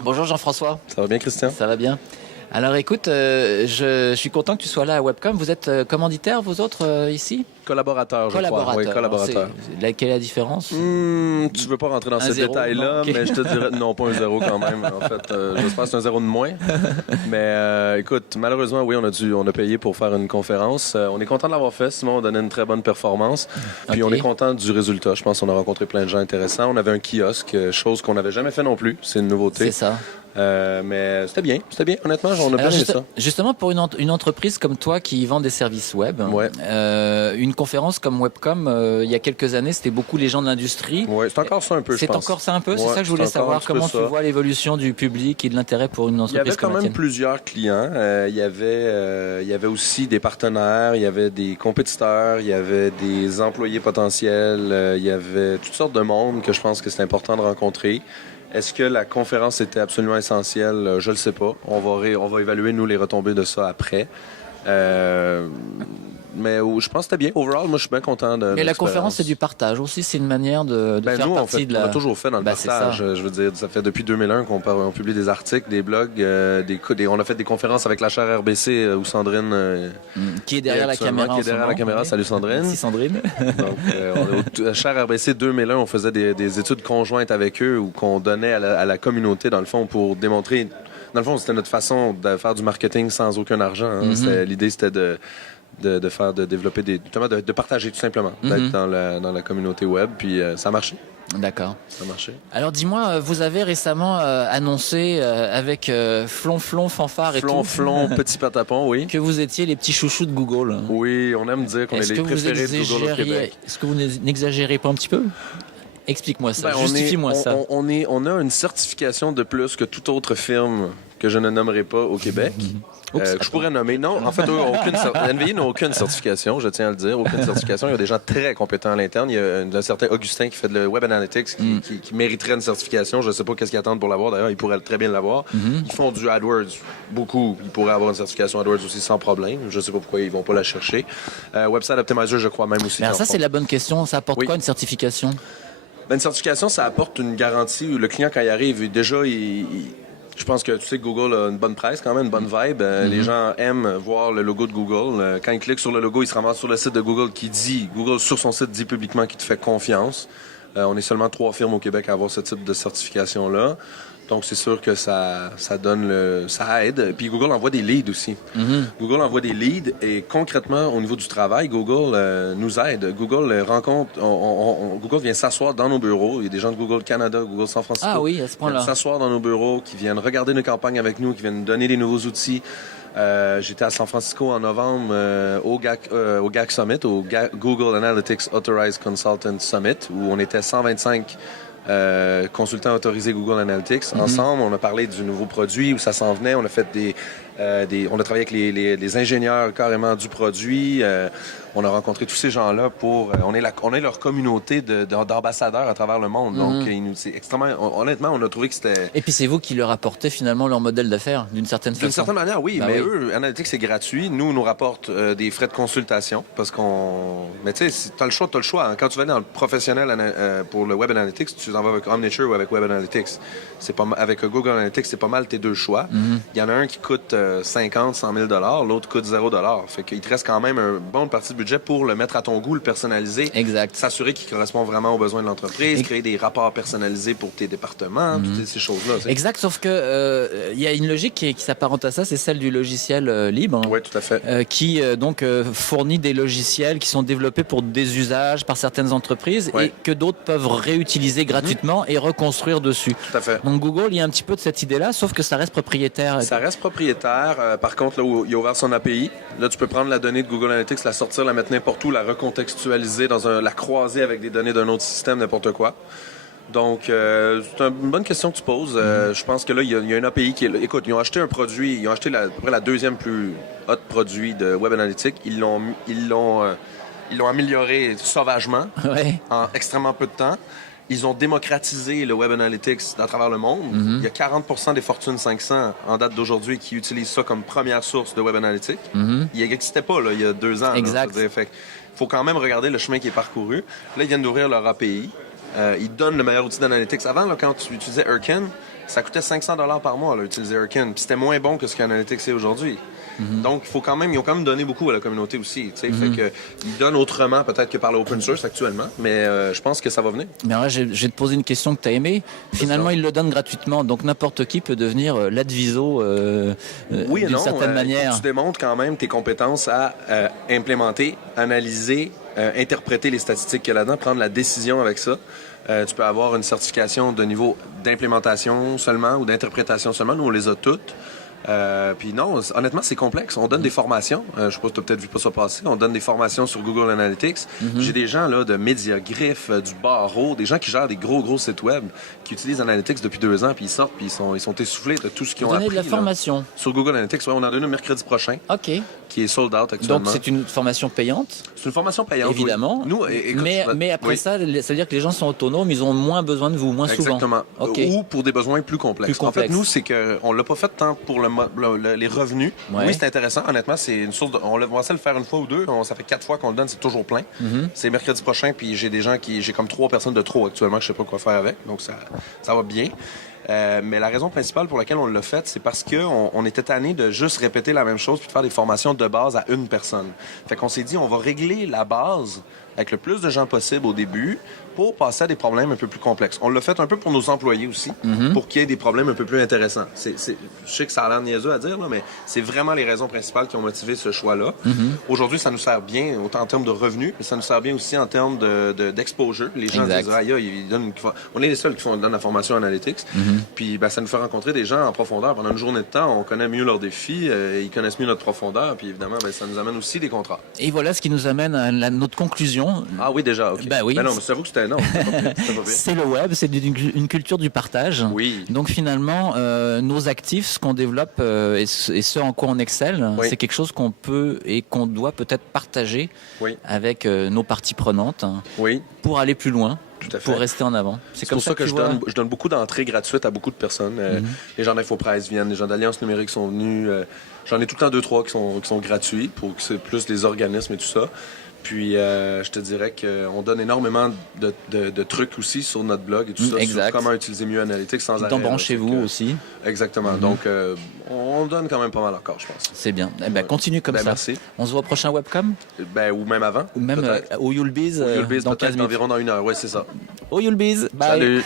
Bonjour Jean-François. Ça va bien, Christian? Ça va bien. Alors écoute, je suis content que tu sois là à Webcom. Vous êtes commanditaires, vous autres, ici? Collaborateur, je crois. Oui, collaborateur. Quelle est la différence? Tu veux pas rentrer dans ce détail-là, okay. mais je te dirais... Non, pas un zéro quand même. En fait, j'espère que c'est un zéro de moins. Mais écoute, malheureusement, oui, on a payé pour faire une conférence. On est content de l'avoir fait. Simon a donné une très bonne performance. Puis on est content du résultat. Je pense qu'on a rencontré plein de gens intéressants. On avait un kiosque, chose qu'on n'avait jamais fait non plus. C'est une nouveauté. C'est ça. Mais c'était bien. Honnêtement, on a bien aimé ça. Justement, pour une entreprise comme toi qui vend des services web, ouais. Une conférence comme Webcom, il y a quelques années, c'était beaucoup les gens de l'industrie. Oui, c'est encore ça un peu, je pense. C'est encore ça un peu? C'est ça que je voulais savoir. Comment tu vois l'évolution du public et de l'intérêt pour une entreprise comme la tienne? Il y avait quand même plusieurs clients. Il y avait aussi des partenaires, il y avait des compétiteurs, il y avait des employés potentiels, il y avait toutes sortes de monde que je pense que c'est important de rencontrer. Est-ce que la conférence était absolument essentielle? Je le sais pas. On va évaluer, nous, les retombées de ça après. Mais je pense que c'était bien. Overall, moi, je suis bien content de. Mais la conférence, c'est du partage aussi. C'est une manière de faire nous, partie de la. On a toujours fait dans le partage. Je veux dire, ça fait depuis 2001 qu'on publie des articles, des blogs, on a fait des conférences avec la chaire RBC où Sandrine. Qui est derrière la caméra. Qui est derrière la caméra. Salut Sandrine. Merci Sandrine. Donc, la chaire RBC 2001, on faisait des études conjointes avec eux où qu'on donnait à la communauté, dans le fond, pour démontrer. Dans le fond, c'était notre façon de faire du marketing sans aucun argent. Hein. L'idée, c'était de développer de partager tout simplement, d'être dans la communauté web, puis ça a marché. D'accord. Ça a marché. Alors dis-moi, vous avez récemment annoncé avec flonflon, fanfare et flonflon, petit patapon, oui. Que vous étiez les petits chouchous de Google. Oui, on aime dire qu'on est les préférés de Google au Québec. Est-ce que vous n'exagérez pas un petit peu? Explique-moi ça, justifie-moi ça. On a une certification de plus que toute autre firme que je ne nommerai pas au Québec. Je pourrais nommer. Non, en fait, NVI n'a aucune certification, je tiens à le dire, aucune certification. Il y a des gens très compétents à l'interne. Il y a un certain Augustin qui fait de Web Analytics qui mériterait une certification. Je ne sais pas qu'est-ce qu'ils attendent pour l'avoir. D'ailleurs, ils pourraient très bien l'avoir. Ils font du AdWords, beaucoup. Ils pourraient avoir une certification AdWords aussi sans problème. Je ne sais pas pourquoi ils ne vont pas la chercher. Website Optimizer, je crois même aussi. Alors ça, c'est la bonne question. Ça apporte quoi une certification? Une certification, ça apporte une garantie où le client, quand il arrive, déjà, je pense que tu sais que Google a une bonne presse quand même, une bonne vibe. Les gens aiment voir le logo de Google. Quand ils cliquent sur le logo, ils se ramassent sur le site de Google Google sur son site dit publiquement qu'il te fait confiance. On est seulement 3 firmes au Québec à avoir ce type de certification-là. Donc, c'est sûr que ça aide. Puis Google envoie des leads aussi. Google envoie des leads et concrètement, au niveau du travail, Google nous aide. Google Google vient s'asseoir dans nos bureaux. Il y a des gens de Google Canada, Google San Francisco. Ah oui, à ce point-là. Qui viennent s'asseoir dans nos bureaux, qui viennent regarder nos campagnes avec nous, qui viennent nous donner des nouveaux outils. J'étais à San Francisco en novembre au GAC Summit, au Google Analytics Authorized Consultant Summit, où on était 125 consultants autorisés Google Analytics. Ensemble, on a parlé du nouveau produit, où ça s'en venait. On a fait on a travaillé avec les ingénieurs carrément du produit. On a rencontré tous ces gens-là on est leur communauté d'ambassadeurs à travers le monde. Donc, c'est extrêmement... Honnêtement, on a trouvé que c'était... Et puis, c'est vous qui leur apportez finalement leur modèle d'affaires, d'une certaine façon. D'une certaine manière, oui. Mais eux, Analytics, c'est gratuit. Nous, on nous rapporte des frais de consultation parce Mais tu sais, si t'as le choix. Hein. Quand tu vas dans le professionnel pour le Web Analytics, tu en vas avec Omniture ou avec Web Analytics. Avec Google Analytics, c'est pas mal tes deux choix. Il y en a un qui coûte 50, 100 000 $, l'autre coûte 0 $. Fait qu'il te reste quand même une bonne partie de budget pour le mettre à ton goût, le personnaliser. Exact. S'assurer qu'il correspond vraiment aux besoins de l'entreprise, créer des rapports personnalisés pour tes départements, toutes ces choses-là. T'sais. Exact, sauf que il y a une logique qui s'apparente à ça, c'est celle du logiciel libre. Oui, tout à fait. Qui fournit des logiciels qui sont développés pour des usages par certaines entreprises et que d'autres peuvent réutiliser gratuitement et reconstruire dessus. Tout à fait. Donc Google, il y a un petit peu de cette idée-là, sauf que ça reste propriétaire. Ça reste propriétaire. Par contre, là où il a ouvert son API, là, tu peux prendre la donnée de Google Analytics, la sortir, la mettre n'importe où, la recontextualiser, la croiser avec des données d'un autre système, n'importe quoi. Donc, c'est une bonne question que tu poses. Je pense que là, il y a une API qui est là. Écoute, ils ont acheté un produit, ils ont acheté à peu près la deuxième plus haute produit de Web Analytics. Ils l'ont amélioré sauvagement en extrêmement peu de temps. Ils ont démocratisé le Web Analytics à travers le monde. Il y a 40% des Fortune 500 en date d'aujourd'hui qui utilisent ça comme première source de Web Analytics. Il n'existait pas il y a 2 ans. Exact. Il faut quand même regarder le chemin qui est parcouru. Là, ils viennent d'ouvrir leur API. Ils donnent le meilleur outil d'analytics. Avant, là, quand tu utilisais Erken, ça coûtait 500 $ par mois, là, utiliser Airkin. Puis c'était moins bon que ce qu'Analytics est aujourd'hui. Donc, ils ont quand même donné beaucoup à la communauté aussi. Fait que, ils donnent autrement peut-être que par l'open source actuellement, mais je pense que ça va venir. Mais alors là, je vais te poser une question que tu as aimée. Finalement, ils le donnent gratuitement, donc n'importe qui peut devenir l'adviso oui et d'une non, certaine manière. Tu démontres quand même tes compétences à implémenter, analyser, interpréter les statistiques qu'il y a là-dedans, prendre la décision avec ça. Tu peux avoir une certification de niveau d'implémentation seulement ou d'interprétation seulement. Nous, on les a toutes. Puis non, honnêtement, c'est complexe. On donne des formations. Je sais pas si tu as peut-être vu pas ça passer. On donne des formations sur Google Analytics. J'ai des gens là de Mediagriff, du barreau, des gens qui gèrent des gros sites web, qui utilisent Analytics depuis 2 ans, puis ils sortent, puis ils sont essoufflés de tout ce qu'ils ont appris. Donner de la formation sur Google Analytics. Ouais, on en donne un mercredi prochain. OK. Qui est sold out actuellement. Donc c'est une formation payante. C'est une formation payante. Évidemment. Oui. Nous, écoute, mais après ça veut dire que les gens sont autonomes, ils ont moins besoin de vous, moins souvent. Exactement. Okay. Ou pour des besoins plus complexes. En fait, nous, c'est qu'on l'a pas fait tant pour les revenus. Ouais. Oui, c'est intéressant. Honnêtement, c'est une source de... On va essayer de le faire une fois ou deux. Ça fait 4 fois qu'on le donne, c'est toujours plein. C'est mercredi prochain, puis j'ai des gens j'ai comme 3 personnes de trop actuellement que je sais pas quoi faire avec. Donc ça va bien. Mais la raison principale pour laquelle on l'a fait, c'est parce qu'on était tanné de juste répéter la même chose puis de faire des formations de base à une personne. Fait qu'on s'est dit, on va régler la base avec le plus de gens possible au début pour passer à des problèmes un peu plus complexes. On l'a fait un peu pour nos employés aussi, pour qu'il y ait des problèmes un peu plus intéressants. Je sais que ça a l'air niaiseux à dire, là, mais c'est vraiment les raisons principales qui ont motivé ce choix-là. Aujourd'hui, ça nous sert bien, autant en termes de revenus, mais ça nous sert bien aussi en termes d'exposure. Les gens disent, on est les seuls qui donnent la formation Analytics. Puis ça nous fait rencontrer des gens en profondeur. Pendant une journée de temps, on connaît mieux leurs défis, ils connaissent mieux notre profondeur, puis évidemment, ça nous amène aussi des contrats. Et voilà ce qui nous amène à notre conclusion. Ah oui, déjà, OK. Ben oui. Ben non, mais j'avoue que c'était énorme. C'est le web, c'est une culture du partage. Oui. Donc finalement, nos actifs, ce qu'on développe et ce en quoi on excelle, c'est quelque chose qu'on peut et qu'on doit peut-être partager avec nos parties prenantes pour aller plus loin. Tout à fait. Pour rester en avant. C'est comme ça que je donne beaucoup d'entrées gratuites à beaucoup de personnes. Les gens d'InfoPresse viennent, les gens d'Alliance Numérique sont venus. J'en ai tout le temps 2-3 qui sont gratuits pour que c'est plus les organismes et tout ça. Puis, je te dirais qu'on donne énormément de trucs aussi sur notre blog et tout ça, sur comment utiliser mieux Analytics sans arrêt. Branchez-vous aussi. Exactement. Donc, on donne quand même pas mal encore, je pense. C'est bien. Eh ben, continue comme ça. Merci. On se voit au prochain Webcom? Ou même avant. Ou même au You'll Biz dans 15 minutes. Environ dans 1 heure. Oui, c'est ça. Au You'll Biz. Bye. Salut.